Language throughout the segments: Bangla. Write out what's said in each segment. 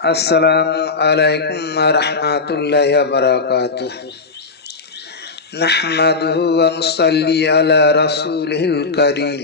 अस्सलामु अलैकुम व रहमतुल्लाहि व बरकातुह। नहमदुहु व नुसल्ली अला रसूलिहिल करीम।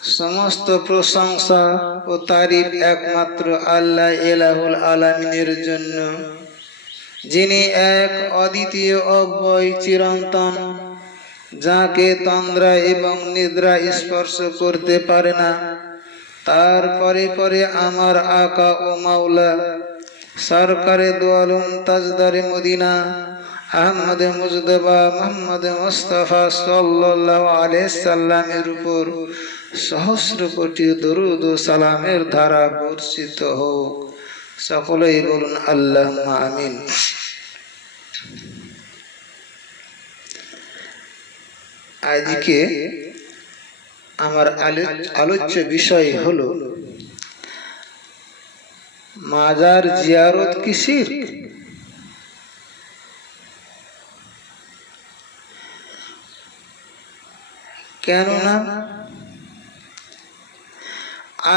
समस्त प्रशंसा ও তারিফ একমাত্র আল্লাহ ইলাহুল আলামিনের জন্য, যিনি এক অদ্বিতীয় অব্যয় চিরন্তন, যাকে তন্দ্রা এবং নিদ্রা স্পর্শ করতে পারে না। তারপরে পরে আমার আকা ও মাওলা সরকারে দো আলম তাজদারে মদিনা আহমদ মুজতবা মুহাম্মদ মুস্তাফা সাল্লাল্লাহু আলাইহি সাল্লামের উপর সহস্র কোটি দরুদ ও সালামের ধারা বর্ষিত হোক। সকলেই বলুন আল্লাহুম্মা আমিন। আজকে আমার আলোচ্য বিষয় হলো মাজার জিয়ারত কি শিরক? কেননা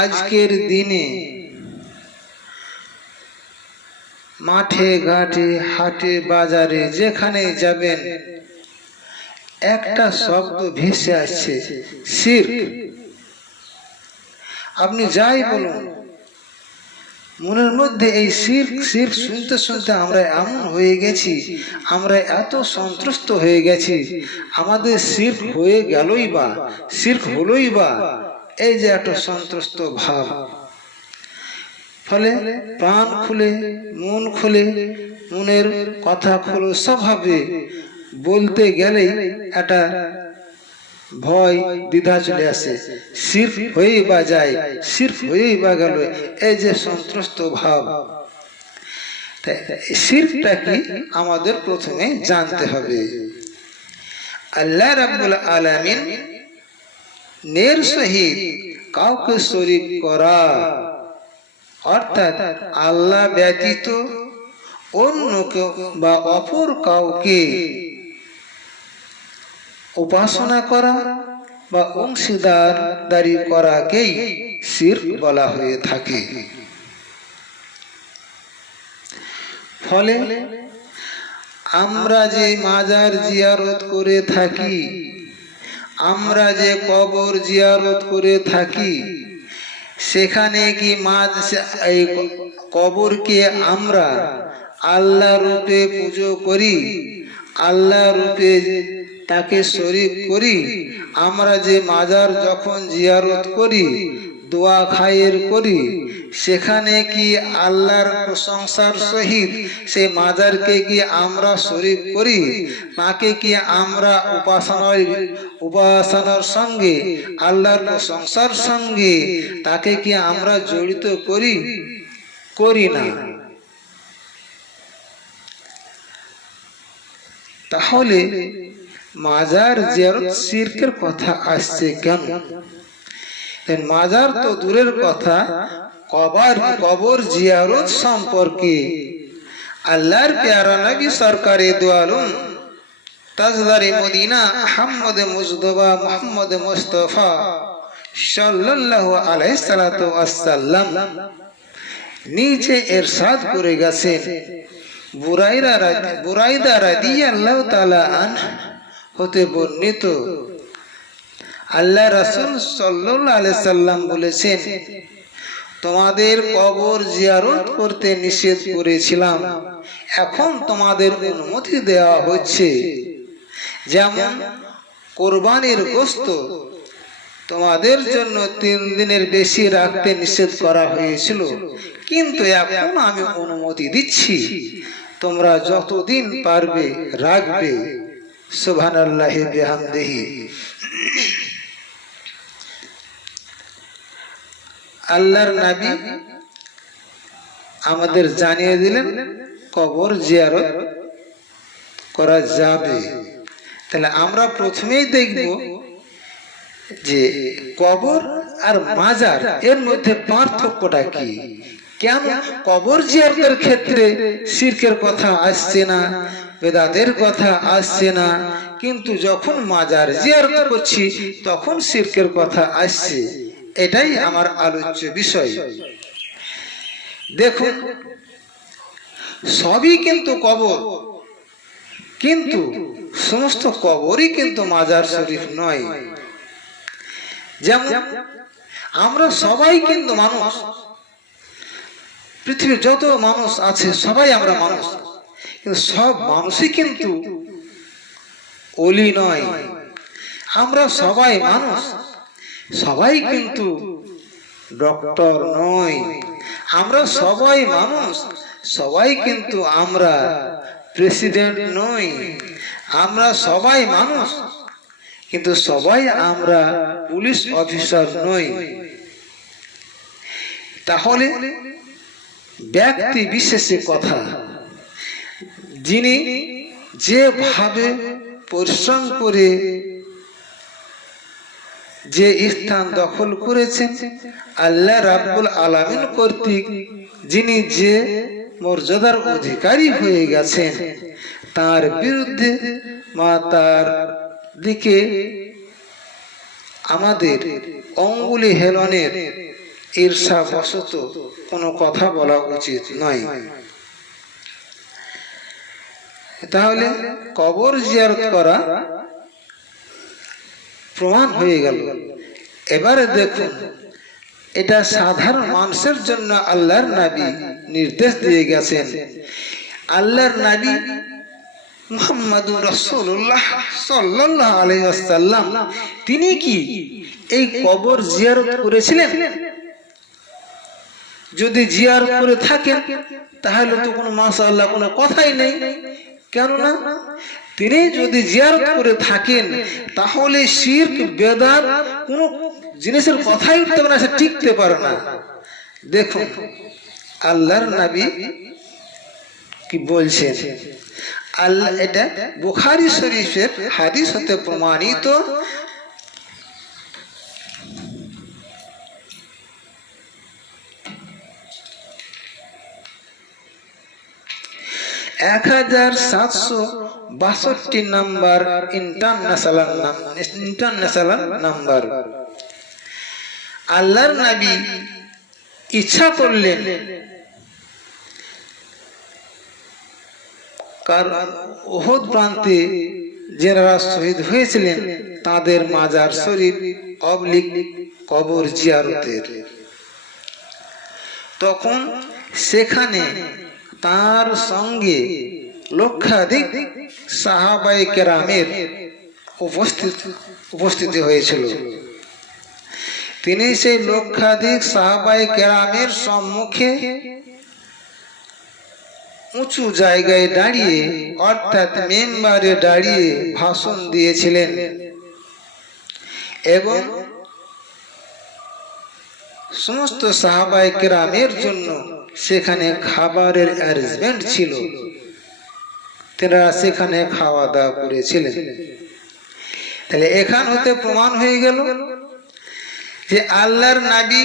আজকের দিনে মাঠে ঘাটে হাটে বাজারে যেখানে যাবেন একটা শব্দ ভেসে আসছে, শিরক। আপনি যাই বলুন, মনের মধ্যে এই শিরক শিরক শুনতে শুনতে আমরা এমন হয়ে গেছি, আমরা এত সন্ত্রস্ত হয়ে গেছি, আমাদের শিরক হয়ে গেলই বা, শিরক হলোই বা, এই যে একটা সন্ত্রস্ত ভাব। ফলে প্রাণ খুলে, মন খুলে, মনের কথা খুলে স্বভাবে বলতে গেলেই একটা ভয় দ্বিধা চলে আসে, শিরক হয়েই বা যায়, শিরক হয়েই বা গেল, এই যে সন্ত্রস্ত ভাব। শিরকটা কি আমাদের প্রথমে জানতে হবে। আল্লাহ রাব্বুল আলামিন নের সহিত কাউকে শরীক করা, অর্থাৎ আল্লাহ ব্যতীত অন্য কেউ বা অপর কাউকে উপাসনা করা বা অংশীদারি করাকেই শিরক বলা হয়ে থাকে। ফলে আমরা যে মাজার জিয়ারত করে থাকি, আমরা যে কবর জিয়ারত করে থাকি, সেখানে কি এই কবরকে আমরা আল্লাহ রূপে পুজো করি, আল্লাহ রূপে তাকে শরীক করি? আমরা যে মাজার যখন জিয়ারত করি, দোয়া খায়ের করি, সেখানে কি আল্লাহর প্রশংসার সহিত সেই মাজারকে কি আমরা শরীক করি, নাকি কি আমরা উপাসনার সঙ্গে, আল্লাহর প্রশংসার সঙ্গে তাকে কি আমরা জড়িত করি? করি না। তাহলে মাজার জিয়ারত শিরকের কথা আসছে কেন? মাজার তো দূরের কথা, কবর জিয়ারত সম্পর্কে আল্লাহর প্যারা নবী সরকারে দো আলম তাজদারে মদিনা আহমদ মুজতবা মুহাম্মদ মুস্তাফা সাল্লাল্লাহু আলাইহি সাল্লাতু ওয়াসাল্লাম নিচে ইরশাদ করে গেছেন। বুরাইদা রাদিয়াল্লাহু তাআলা আনহু হতে বর্ণিত, আল্লাহ রাসূল সাল্লাল্লাহু আলাইহি সাল্লাম বলেছেন, তোমাদের কবর জিয়ারত করতে নিষেধ করেছিলাম, এখন তোমাদের অনুমতি দেওয়া হচ্ছে। যেমন কোরবানির গোশত তোমাদের জন্য 3 দিনের বেশি রাখতে নিষেধ করা হয়েছিল, কিন্তু এখন আমি অনুমতি দিচ্ছি, তোমরা যতদিন পারবে রাখবে। সুবহানাল্লাহি বিহামদিহি। আল্লাহর নবী আমাদের জানিয়ে দিলেন কবর জিয়ারত করা যাবে। তাহলে আমরা প্রথমেই দেখব যে কবর আর মাজার এর মধ্যে পার্থক্যটা কি। কেন কবর জিয়ারতের ক্ষেত্রে শিরকের কথা আসছে না, বেদাতের কথা আসছে না, কিন্তু যখন মাজার জিয়ারত করছি তখন শিরকের কথা আসছে। এটাই আমার আলোচ্য বিষয়। দেখুন, সবই কিন্তু কবর, কিন্তু সমস্ত কবরই কিন্তু মাজার শরীফ নয়। যেমন আমরা সবাই কিন্তু মানুষ, পৃথিবীর যত মানুষ আছে সবাই আমরা মানুষ, কিন্তু সব মানুষই কিন্তু ওলি নয়। আমরা সবাই মানুষ, সবাই কিন্তু ডক্টর নয়। আমরা সবাই মানুষ, সবাই কিন্তু আমরা প্রেসিডেন্ট নই। আমরা সবাই মানুষ, কিন্তু সবাই আমরা পুলিশ অফিসার নই। তাহলে ব্যক্তি বিশেষে কথা, যিনি যেভাবে পরিশ্রম করে যে স্থান দখল করেছেন, আল্লাহ রাব্বুল আলামিন কর্তৃক যিনি যে মর্যাদার অধিকারী হয়ে গেছেন, তার বিরুদ্ধে বা তার দিকে আমাদের অঙ্গুলি হেলনের ঈর্ষাবশত কোনো কথা বলা উচিত নয়। তাহলে কবর জিয়ারত করা প্রমাণ হয়ে গেল। এবারে দেখুন, এটা সাধারণ মানুষের জন্য আল্লাহর নবী নির্দেশ দিয়ে গেছেন। আল্লাহর নবী মুহাম্মদুর রাসূলুল্লাহ সাল্লাল্লাহু আলাইহি ওয়াসাল্লাম তিনি কি এই কবর জিয়ারত করেছিলেন? যদি জিয়ারত করে থাকেন তাহলে তো কোনো মাশাআল্লাহ কোনো কথাই নেই। কেননা তিনি যদি জিয়ারত করে থাকেন তাহলে শিরক বেদাত কোনো জিনিসের কথাই উঠতে পারে না, সে টিকতে পারে না। দেখুন আল্লাহর নবী কি বলছেন, আল্লাহ, এটা বুখারী শরীফের হাদিস হতে প্রমাণিত। এক 1762 নাম্বার ইন্টারন্যাশনাল নাম্বার। আল্লাহর নবী ইচ্ছা করলেন, কারণ উহুদ প্রান্তে যারা শহীদ হয়েছিলেন তাদের মাজার শরীফ অবলিক কবর জিয়ারতের, তখন সেখানে তার সঙ্গে লক্ষাধিক সাহাবায়ে কেরামের উপস্থিতি হয়েছিল। তিনি সেই লক্ষাধিক সাহাবায়ে কেরামের সম্মুখে উঁচু জায়গায় দাঁড়িয়ে, অর্থাৎ মেম্বারে দাঁড়িয়ে ভাষণ দিয়েছিলেন এবং সমস্ত সাহাবায়ে কেরামের জন্য সেখানে খাবারের অ্যারেঞ্জমেন্ট ছিল, তারা সেখানে খাওয়া দাওয়া করেছিলেন। তাহলে এখান হতে প্রমাণ হয়ে গেল যে আল্লাহর নবী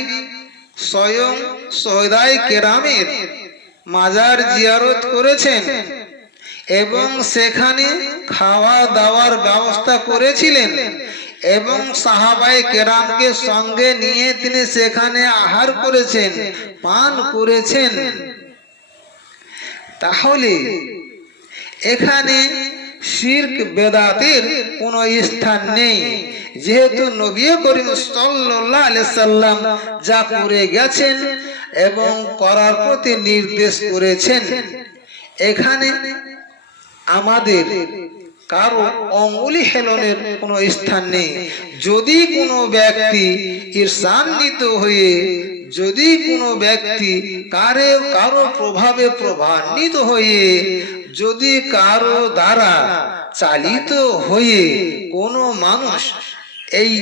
স্বয়ং শহীদায়ে কেরামের মাজার জিয়ারত করেছেন এবং সেখানে খাওয়া দাওয়ার ব্যবস্থা করেছিলেন এবং সাহাবায়ে কেরামকে সঙ্গে নিয়ে তিনি সেখানে আহার করেছেন, পান করেছেন। তাহলে এখানে শিরক বেদাতের কোনো স্থান নেই, যেহেতু নবী করিম সাল্লাল্লাহু আলাইহি সাল্লাম যা করে গেছেন এবং করার প্রতি নির্দেশ করেছেন, এখানে আমাদের কারো অঙ্গুলি হেলনের কোনো স্থান নেই। যদি কোনো ব্যক্তি ঈর্ষান্বিত হয়ে, যদি কোনো ব্যক্তি কারো প্রভাবে প্রভান্বিত হয়ে, যদি কারো দ্বারা চালিত হয়ে কোনো মানুষ এই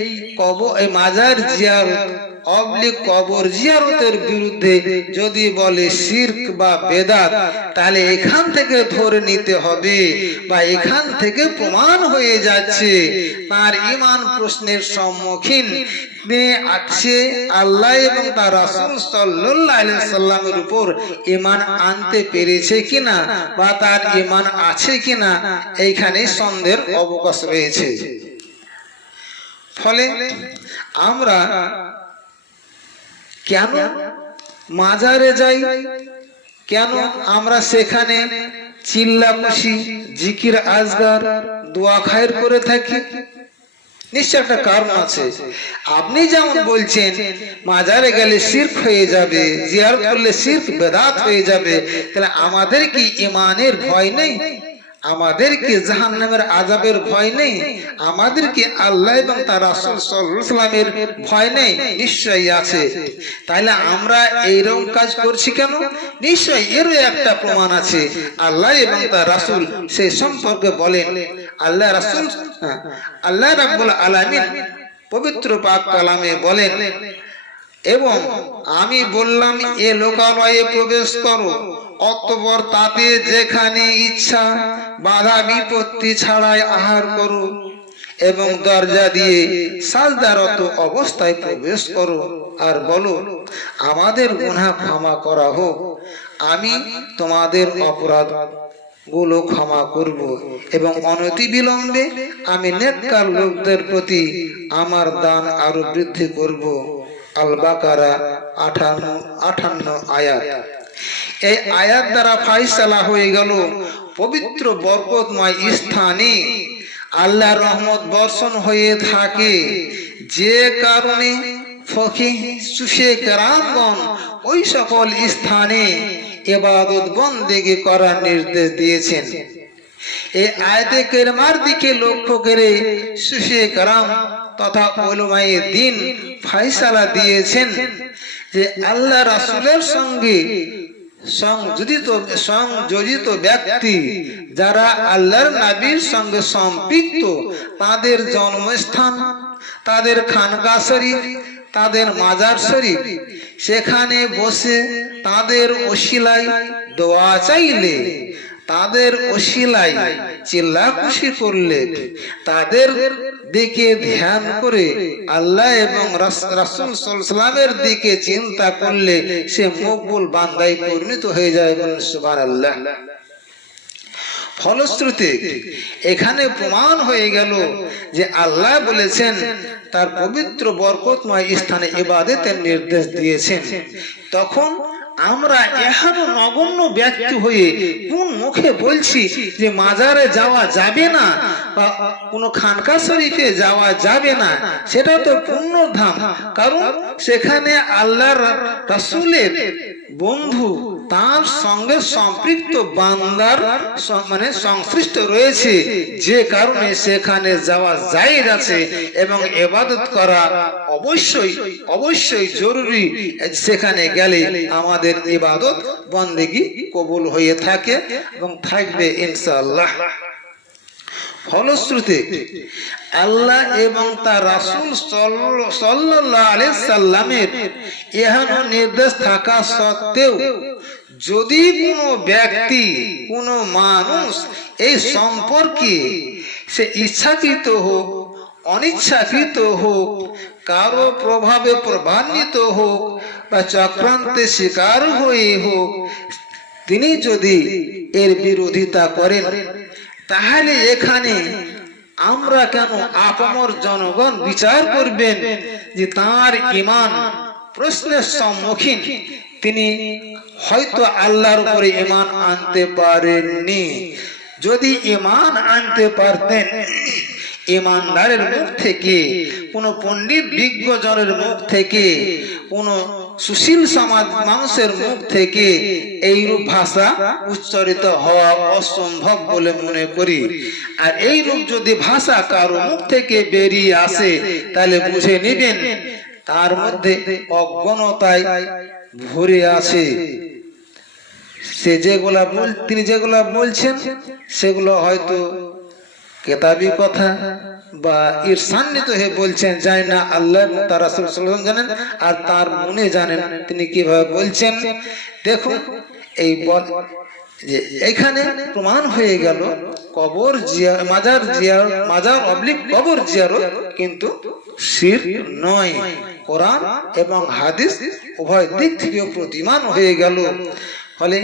মাজার জিয়ারত অবলিক কবর জিয়ারতের বিরুদ্ধে যদি বলে শিরক বা বেদাত, তাহলে এখান থেকে ধরে নিতে হবে বা এখান থেকে প্রমাণ হয়ে যাচ্ছে তার ঈমান প্রশ্নের সম্মুখীন আছে। আল্লাহ এবং তার রাসূল সাল্লাল্লাহু আলাইহি সাল্লামের উপর ঈমান আনতে পেরেছে কিনা বা তার ঈমান আছে কিনা, এইখানে সন্দেহের অবকাশ রয়েছে। ফলে আমরা কেন মাজারে যাই, কেন আমরা সেখানে চিল্লাপাশি জিকির আজগার দোয়া খায়ের করে থাকি? নিশ্চয় একটা কারণ আছে। আপনি যেমন বলছেন মাজারে গেলে শিরক হয়ে যাবে, জিয়ারত করলে শিরক বেদাত হয়ে যাবে, তাহলে আমাদের কি ঈমানের ভয় নেই? আমাদের কি জাহান্নামের আযাবের ভয় নেই? আমাদের কি আল্লাহ এবং তার রাসূল সাল্লাল্লাহু আলাইহি ওয়াসাল্লামের ভয় নেই? নিশ্চয়ই আছে। তাহলে আমরা এইরকম কাজ করছি কেন? নিশ্চয়ই এরও একটা প্রমাণ আছে। আল্লাহ এবং তার রাসূল সেই সম্পর্কে বলেন, আল্লাহ রাসূল আল্লাহ রাব্বুল আলামিন পবিত্র পাক কালামে বলেন, এবং আমি বললাম এ লোকালয়ে প্রবেশ করো, অতঃপর তাতে যেখানে ইচ্ছা বাধা বিপত্তি ছাড়াই আহার করো এবং দরজা দিয়ে সাজদারত অবস্থায় প্রবেশ করো, আর বলো আমাদের গুনাহ ক্ষমা করা হোক, আমি তোমাদের অপরাধ গুলো ক্ষমা করব এবং অনতি বিলম্বে আমি নেককার লোকদের প্রতি আমার দান আরো বৃদ্ধি করব। আল বাকারা 58 আয়াত। এই আয়াত দ্বারা ফায়সালা হয়ে গেল পবিত্র বরকতময় স্থানে আল্লাহর রহমত বর্ষণ হয়ে থাকে, যে কারণে ফকিহ সুশে কেরামগণ ওই সকল স্থানে ইবাদত বন্দেগী করার নির্দেশ দিয়েছেন। এই আয়াতে কারিমার দিকে লক্ষ্য করে সুশে কেরাম তথা উলামায়ে দ্বীন ফায়সালা দিয়েছেন যে আল্লাহ রাসূলের সঙ্গে সংযোজিত ব্যক্তি যারা আল্লাহর নবীর সঙ্গে সম্পৃক্ত, তাদের জন্মস্থান, তাদের খানকা শরীফ, তাদের মাজার শরীফ, সেখানে বসে তাদের ওসিলায় দোয়া চাইলে, তাদের ওসিলায় চিল্লা খুশি করলে, তাদের দিকে ধ্যান করে আল্লাহ এবং রাসূল সাল্লাল্লাহু আলাইহি ওয়াসাল্লামের দিকে চিন্তা করলে সে মকবুল বান্দায় পরিণত হয়ে যায়। সুবহানাল্লাহ। ফলশ্রুতি এখানে প্রমাণ হয়ে গেল যে আল্লাহ বলেছেন তার পবিত্র বরকতময় স্থানে ইবাদতের নির্দেশ দিয়েছেন। তখন আমরা এখনো নগণ্য ব্যক্তি হয়ে কোন মুখে বলছি যে মাজারে যাওয়া যাবে না বা কোনো খানকা শরীফে যাওয়া যাবে না? সেটা তো পুণ্যধাম, কারণ সেখানে আল্লাহর রাসূলের বন্ধু তার সঙ্গে সম্পৃক্ত বান্দার মানে সংশ্লিষ্ট রয়েছে, যে কারণে সেখানে যাওয়া জায়েজ আছে এবং ইবাদত করা অবশ্যই জরুরি। সেখানে গেলে আমাদের ইবাদত বন্দেগী কবুল হয়ে থাকে এবং থাকবে ইনশাআল্লাহ। ফলশ্রুতি আল্লাহ এবং তার রাসূল সাল্লাল্লাহু আলাইহি সাল্লামের এহেন নির্দেশ থাকা সত্ত্বেও যদি কোনো ব্যক্তি, কোনো মানুষ এই সম্পর্কে সে ইচ্ছাকৃত হোক অনিচ্ছাকৃত হোক, কারো প্রভাবে প্রভাবিত হোক বা চক্রান্তে শিকার হয়ে হোক, তিনি যদি এর বিরোধিতা করেন, তাহলে এখানে আমরা কেন আপামর জনগণ বিচার করবেন যে তার ঈমান প্রশ্নের সম্মুখীন, তিনি হয়তো আল্লাহর উপরে ঈমান আনতে পারেননি। যদি ঈমান আনতে পারতেন, ঈমানদারের মুখ থেকে, কোন পণ্ডিত বিজ্ঞজনের মুখ থেকে, কোন সুশীল সমাজ মানুষের মুখ থেকে এইরূপ ভাষা উচ্চারিত হওয়া অসম্ভব বলে মনে করি। আর এইরূপ যদি ভাষা কারো মুখ থেকে বেরিয়ে আসে, তাহলে বুঝে নেবেন তার মধ্যে অজ্ঞানতায় ভরে আছে। তিনি যেগুলা বলছেন সেগুলো হয়তো কেতাবি কথা বা ঈর্ষান্বিত হয়ে বলছেন, জানি না আল্লাহ তার রাসূল সাল্লাল্লাহু আলাইহি ওয়াসাল্লাম জানেন আর তার মনে জানেন তিনি কিভাবে বলছেন। দেখুন এই এখানে প্রমাণ হয়ে গেল কবর মাজার অবলিক কবর জিয়ারত কিন্তু শিরক নয়। কোরআন এবং হাদিস উভয় দিক থেকে প্রতিমান হয়ে গেল। ফলে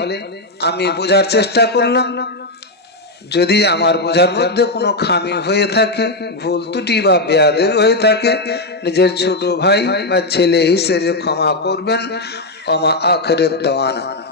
আমি বোঝার চেষ্টা করলাম যদি আমার বোঝার মধ্যে কোনো খামি হয়ে থাকে, ভুল ত্রুটি বা বেয়াদবি হয়ে থাকে, নিজের ছোট ভাই বা ছেলে হিসেবে ক্ষমা করবেন। ওমা আখিরাত দাওয়ানা।